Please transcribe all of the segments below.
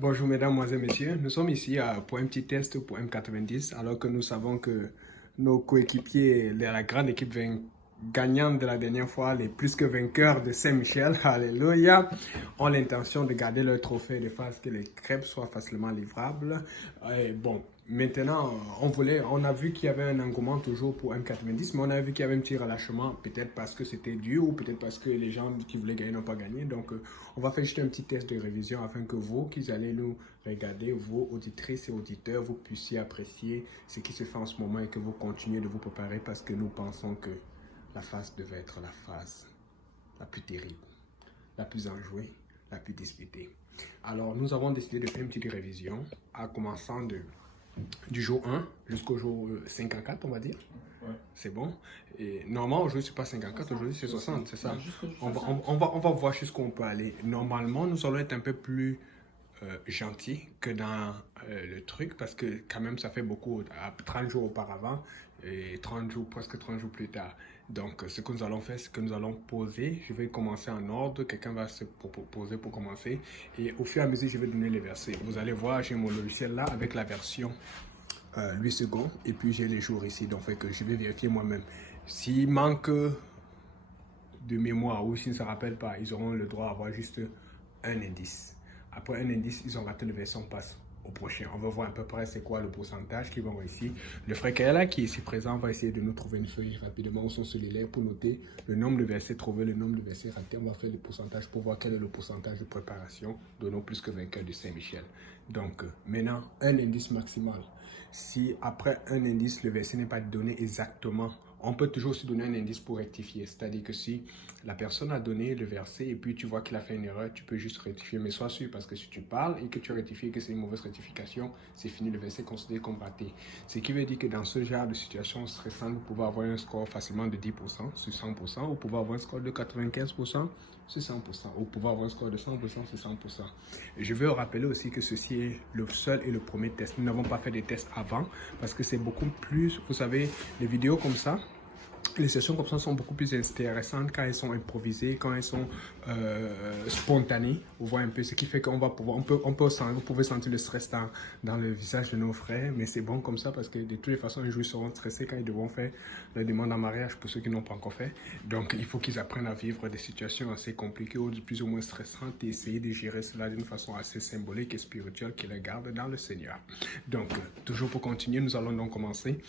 Bonjour mesdames, mesdemoiselles, messieurs. Nous sommes ici pour un petit test pour M90 alors que nous savons que nos coéquipiers de la grande équipe gagnante de la dernière fois, les plus que vainqueurs de Saint-Michel, alléluia, ont l'intention de garder leur trophée de façon que les crêpes soient facilement livrables. Et bon, maintenant, on a vu qu'il y avait un engouement toujours pour M90, mais on a vu qu'il y avait un petit relâchement, peut-être parce que c'était dur ou peut-être parce que les gens qui voulaient gagner n'ont pas gagné. Donc, on va faire juste un petit test de révision afin que vous, qui allez nous regarder, vos auditrices et auditeurs, vous puissiez apprécier ce qui se fait en ce moment et que vous continuez de vous préparer parce que nous pensons que la phase devait être la phase la plus terrible, la plus enjouée, la plus disputée. Alors, nous avons décidé de faire une petite révision en commençant du jour 1 jusqu'au jour 54, on va dire. Ouais. C'est bon. Et normalement, aujourd'hui, ce n'est pas 54, aujourd'hui, c'est 60, c'est ça. On va voir jusqu'où on peut aller. Normalement, nous allons être un peu plus gentil que dans le truc parce que quand même ça fait beaucoup, 30 jours auparavant et 30 jours, presque 30 jours plus tard. Donc ce que nous allons faire, c'est que nous allons poser, je vais commencer en ordre, quelqu'un va se poser pour commencer et au fur et à mesure je vais donner les versets. Vous allez voir, j'ai mon logiciel là avec la version 8 secondes et puis j'ai les jours ici, donc fait que je vais vérifier moi-même. S'il manque de mémoire ou s'ils ne se rappellent pas, ils auront le droit d'avoir juste un indice. Après un indice, ils ont raté le verset, on passe au prochain. On va voir à peu près c'est quoi le pourcentage qui vont ici. Le frère Kaela qui est ici présent va essayer de nous trouver une feuille rapidement ou son cellulaire pour noter le nombre de versets trouvés, le nombre de versets ratés. On va faire le pourcentage pour voir quel est le pourcentage de préparation de nos plus que vainqueurs de Saint-Michel. Donc maintenant, un indice maximal. Si après un indice, le verset n'est pas donné exactement, on peut toujours se donner un indice pour rectifier. C'est-à-dire que si la personne a donné le verset et puis tu vois qu'il a fait une erreur, tu peux juste rectifier. Mais sois sûr parce que si tu parles et que tu rectifies et que c'est une mauvaise rectification, c'est fini, le verset est considéré comme raté. Ce qui veut dire que dans ce genre de situation stressante, vous pouvez avoir un score facilement de 10% sur 100%, ou vous pouvez avoir un score de 95% sur 100%, ou vous pouvez avoir un score de 100% sur 100%. Et je veux rappeler aussi que ceci est le seul et le premier test. Nous n'avons pas fait des tests avant parce que c'est beaucoup plus, vous savez, les vidéos comme ça, les sessions comme ça sont beaucoup plus intéressantes quand elles sont improvisées, quand elles sont spontanées. Vous voyez un peu ce qui fait qu'on va pouvoir, vous pouvez sentir le stress dans le visage de nos frères, mais c'est bon comme ça parce que de toutes les façons, les joueurs seront stressés quand ils devront faire la demande en mariage pour ceux qui n'ont pas encore fait. Donc, il faut qu'ils apprennent à vivre des situations assez compliquées ou plus ou moins stressantes et essayer de gérer cela d'une façon assez symbolique et spirituelle qui les garde dans le Seigneur. Donc, toujours pour continuer, nous allons donc commencer.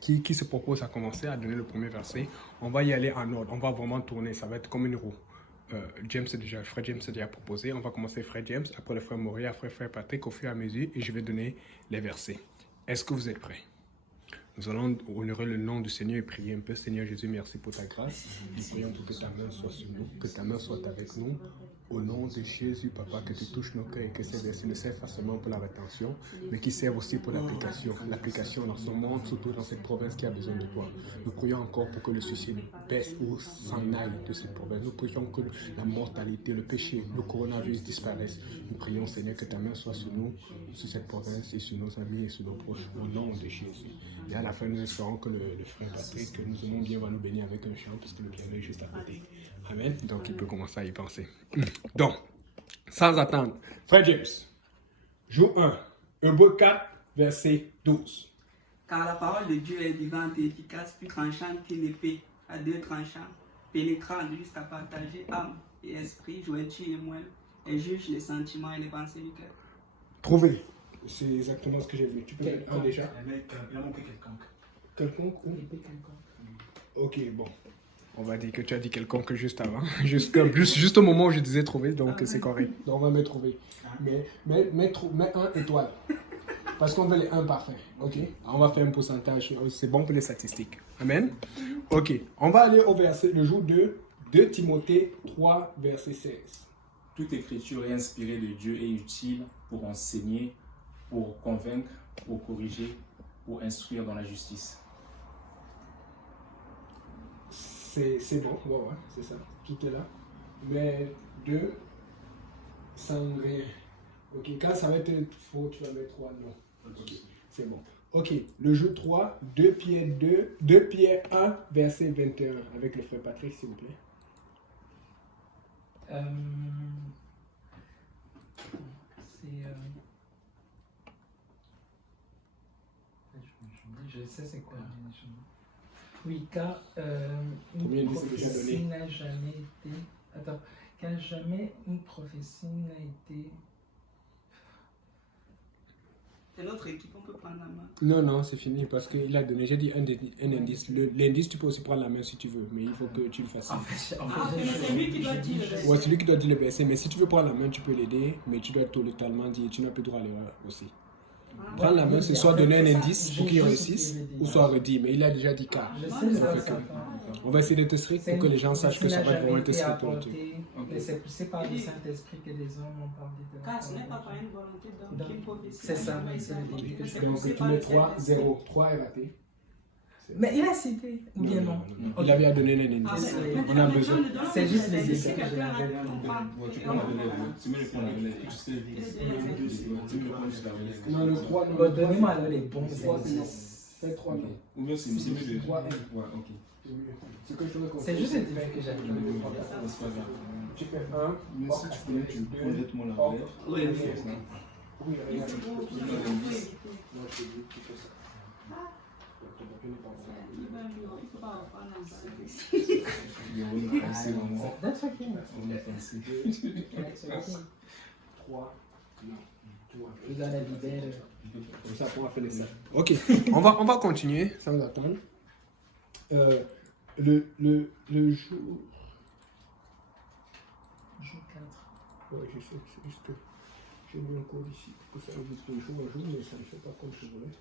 Qui se propose à commencer à donner le premier verset? On va y aller en ordre, on va vraiment tourner, ça va être comme une roue. Frère James a déjà proposé, on va commencer Frère James, après le frère Maury, après frère Patrick au fur et à mesure et je vais donner les versets. Est-ce que vous êtes prêts? Nous allons honorer le nom du Seigneur et prier un peu. Seigneur Jésus, merci pour ta grâce. Nous prions pour que ta main soit sur nous, que ta main soit avec nous. Au nom de Jésus, Papa, que tu touches nos cœurs et que ces versets ne servent pas seulement pour la rétention, mais qui servent aussi pour l'application. L'application dans ce monde, surtout dans cette province qui a besoin de toi. Nous prions encore pour que le souci ne baisse ou s'en aille de cette province. Nous prions que la mortalité, le péché, le coronavirus disparaissent. Nous prions, Seigneur, que ta main soit sur nous, sur cette province et sur nos amis et sur nos proches. Au nom de Jésus. Et à la fin, nous espérons que le frère Patrick, que nous aimons bien, va nous bénir avec un chant, parce que le piano est juste à côté. Amen. Donc, il peut commencer à y penser. Donc, sans attendre, frère James, jour 1, Hébreux 4, verset 12. Car la parole de Dieu est vivante et efficace, plus tranchante qu'une épée à deux tranchants, pénétrante jusqu'à partager âme et esprit, jointure et moelle, et juge les sentiments et les pensées du cœur. Trouvé. C'est exactement ce que j'ai vu. Tu peux mettre un déjà. Il a manqué quelconque. Quelconque ou ok, bon. On va dire que tu as dit quelconque juste avant. Juste au moment où je disais trouver, donc c'est correct. Donc on va mettre trouver. Mais mets un étoile. Parce qu'on veut les 1 parfaits. Ok? On va faire un pourcentage. C'est bon pour les statistiques. Amen? Ok. On va aller au verset, le jour 2, 2 Timothée 3, verset 16. Toute écriture est inspirée de Dieu et utile pour enseigner, pour convaincre, pour corriger, pour instruire dans la justice. C'est bon, ouais, c'est ça. Tout est là. Mais 2, sans rien. Ok, quand ça va être faux, tu vas mettre 3, non. Okay. C'est bon. Ok, le jeu 3, 2 Pierre 1, verset 21, avec le frère Patrick, s'il vous plaît. Je sais c'est quoi. Oui, quand Combien une de c'est déjà prophétie donné? n'a jamais été... Attends, quand jamais une prophétie n'a été... C'est notre équipe, on peut prendre la main. Non, non, c'est fini parce qu'il a donné, j'ai dit un indice. L'indice, tu peux aussi prendre la main si tu veux, mais il faut que tu le fasses. En fait, Mais c'est lui qui doit dire le verset. Ouais, c'est lui qui doit dire le verset, mais si tu veux prendre la main, tu peux l'aider, mais tu dois totalement dire, tu n'as plus droit à l'erreur aussi. Prendre la main, c'est soit donner un indice pour qu'il réussisse, ou soit redire, mais il a déjà dit car. Je sais, Ça fait que- On va essayer d'être strict pour que les gens sachent que ça va vraiment être strict pour le truc. Mais c'est poussé par le Saint-Esprit que les hommes ont parlé de la Car ce n'est pas parole par une volonté d'homme Donc, qu'une prophétie. c'est ça, n'a jamais c'est été le début accomplie, que mais je c'est fais. Donc poussé tu par mets le 3, Saint-Esprit. 0. 3 est raté. Mais il a cité, ou bien non? Il avait à donner un Ah, indice. mais On a besoin. C'est juste les indices. idées que j'ai avec Tu prends la relève. Tu mets le point la relève. Tu sais, tu mets le point sur la relève. Non, le 3, Bon, donnez-moi alors les bons c'est indices. c'est 3, non. Ou bien c'est mieux de. 3, Ouais, ok. Ce que je veux C'est juste les idées que j'ai. C'est pas grave. Tu fais 1. Mais si tu connais, tu prends directement la relève. Oui, Tu oui. fais ça. Oui, regarde. Tu donnes l'indice. Non, je te dis, tu fais ça. Ton papier n'est pas en train. Il ne faut pas reprendre un bain. Il y a une pensée dans moi. That's okay. On a pensé. That's okay. 3. Non. Tu vois. You gotta be better. Comme ça, on va faire les salles. Ok, on va continuer sans attendre. Le jour. Jour 4. Ouais, je sais, c'est juste que j'ai mis un code ici pour que ça existe le jour à jour, mais ça ne fait pas comme je voulais.